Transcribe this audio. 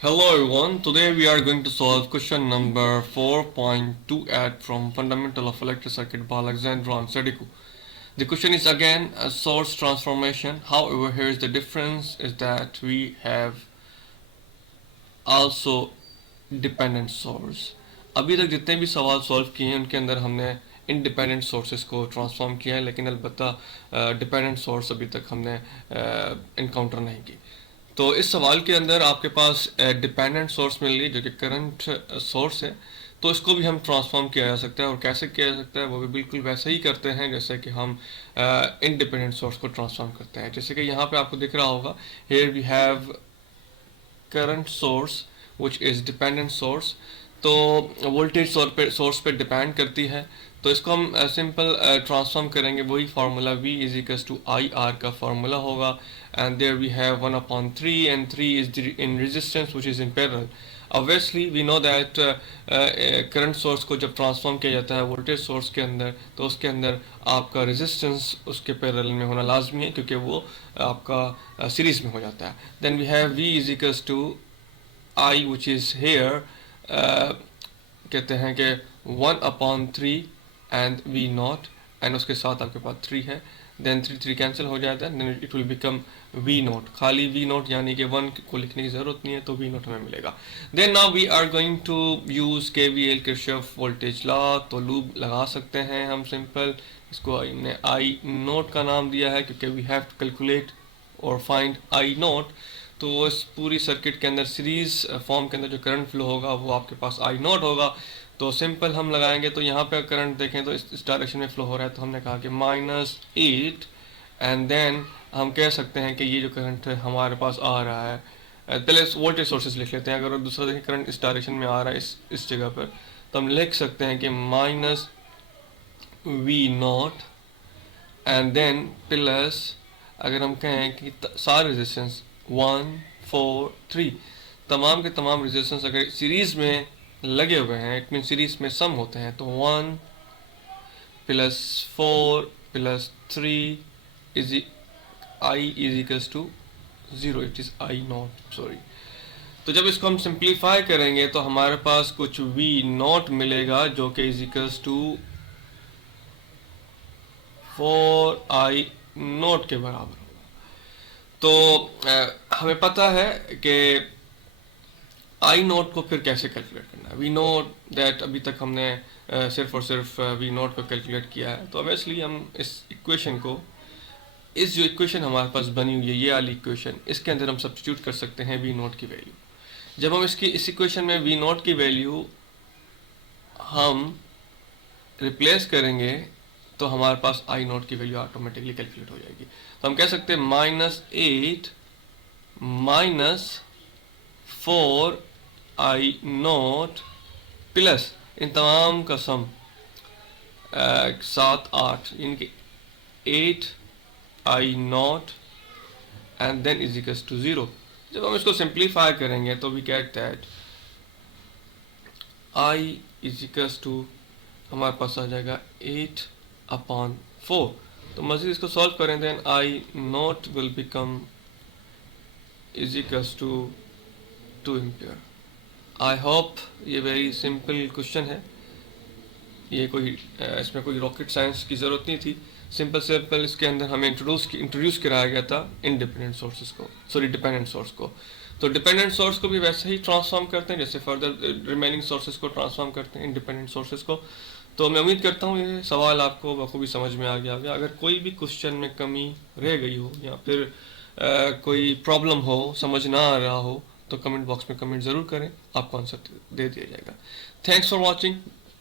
Hello everyone, today we are going to solve question number 4.28 from Fundamental of Electric Circuit by Alexandru Ansedicu. The question is again a source transformation. However, here is the difference is that we have also dependent source. अभी तक जितने भी सवाल solve किए हैं उनके अंदर हमने इंडिपेंडेंट सोर्सेज को ट्रांसफॉर्म किया है, लेकिन अलबत्ता डिपेंडेंट सोर्स अभी तक हमने इनकाउंटर नहीं की। तो इस सवाल के अंदर आपके पास डिपेंडेंट सोर्स मिल रही है जो कि करंट सोर्स है, तो इसको भी हम ट्रांसफॉर्म किया जा सकता है। और कैसे किया जा सकता है वो भी बिल्कुल वैसे ही करते हैं जैसे कि हम इंडिपेंडेंट सोर्स को ट्रांसफॉर्म करते हैं। जैसे कि यहाँ पे आपको दिख रहा होगा, here we have current source which is dependent source, तो वोल्टेज सोर्स पे डिपेंड करती है। तो इसको हम सिंपल ट्रांसफॉर्म करेंगे, वही formula V is equals to I R का फार्मूला होगा। And there we have 1/3 and 3 is in resistance which is in parallel. Obviously we know that current source को जब ट्रांसफॉर्म किया जाता है वोल्टेज सोर्स के अंदर, तो उसके अंदर आपका रेजिस्टेंस उसके पैरेलल में होना लाजमी है, क्योंकि वो आपका सीरीज में हो जाता है। Then we have V is equals to I which is here, कहते हैं कि 1/3 एंड V नॉट, एंड उसके साथ आपके पास 3 है। देन 3 कैंसिल हो जाता है, then it will become V naught. खाली V नॉट यानी कि 1 को लिखने की ज़रूरत नहीं है, तो V नॉट हमें मिलेगा। Then now we are going to use KVL Kirchhoff voltage law. तो लूप लगा सकते हैं हम सिंपल, इसको हमने I नोट का नाम दिया है क्योंकि वी हैव टू कैलकुलेट और फाइंड I नोट। तो इस पूरी सर्किट के अंदर सीरीज फॉर्म के अंदर जो करंट फ्लो होगा वो आपके पास I नोट होगा। तो सिंपल हम लगाएंगे, तो यहाँ पे करंट देखें तो इस डायरेक्शन में फ्लो हो रहा है, तो हमने कहा कि -8, एंड देन हम कह सकते हैं कि ये जो करंट हमारे पास आ रहा है, पहले वोल्टेज सोर्सेज लिख लेते हैं। अगर दूसरा देखें करंट इस डायरेक्शन में आ रहा है इस जगह पर, तो हम लिख सकते हैं कि -V naught and then plus, अगर हम कहें कि सारे रेजिस्टेंस 1, 4, 3 तमाम के तमाम रेजिस्टेंस अगर सीरीज में लगे हुए हैं, इट मीन सीरीज में सम होते हैं, तो 1 + 4 + 3 is I is equals to 0, it is I naught, sorry. तो जब इसको हम सिंप्लीफाई करेंगे तो हमारे पास कुछ V नॉट मिलेगा जो कि is equals to 4I not के बराबर होगा। तो हमें पता है कि I नोट को फिर कैसे कैलकुलेट करना है। वी नो दैट अभी तक हमने सिर्फ और सिर्फ V नोट को कैलकुलेट किया है, तो ऑब्वियसली हम इस इक्वेशन को, इस जो इक्वेशन हमारे पास बनी हुई है ये वाली इक्वेशन, इसके अंदर हम सब्स्टिट्यूट कर सकते हैं V नोट की वैल्यू। जब हम इस इक्वेशन में V नोट की वैल्यू हम रिप्लेस करेंगे तो हमारे पास I नोट की वैल्यू ऑटोमेटिकली कैलकुलेट हो जाएगी। तो हम कह सकते हैं -8 -4 I नोट प्लस इन तमाम का सम 7, 8 इनके 8 I naught and then is equals to 0। जब हम इसको सिंप्लीफाई करेंगे तो we get that I is equals to, हमारे पास आ जाएगा 8/4। तो मज़ीद इसको सॉल्व करें, then I naught will become is equals to 2 ampere. I hope ये वेरी सिंपल क्वेश्चन है, ये कोई इसमें कोई रॉकेट साइंस की ज़रूरत नहीं थी। सिंपल इसके अंदर हमें इंट्रोड्यूस कराया गया था इंडिपेंडेंट सोर्सेज को, सॉरी डिपेंडेंट सोर्स को। तो डिपेंडेंट सोर्स को भी वैसे ही ट्रांसफॉर्म करते हैं जैसे फर्दर रिमेनिंग सोर्सेज को ट्रांसफॉर्म करते हैं इंडिपेंडेंट सोर्सेज को। तो मैं उम्मीद करता हूँ ये सवाल आपको बखूबी समझ में आ गया होगा। अगर कोई भी क्वेश्चन में कमी रह गई हो या फिर कोई प्रॉब्लम हो, समझ ना आ रहा हो, तो कमेंट बॉक्स में कमेंट ज़रूर करें, आपको आंसर दे दिया जाएगा। Thanks for watching.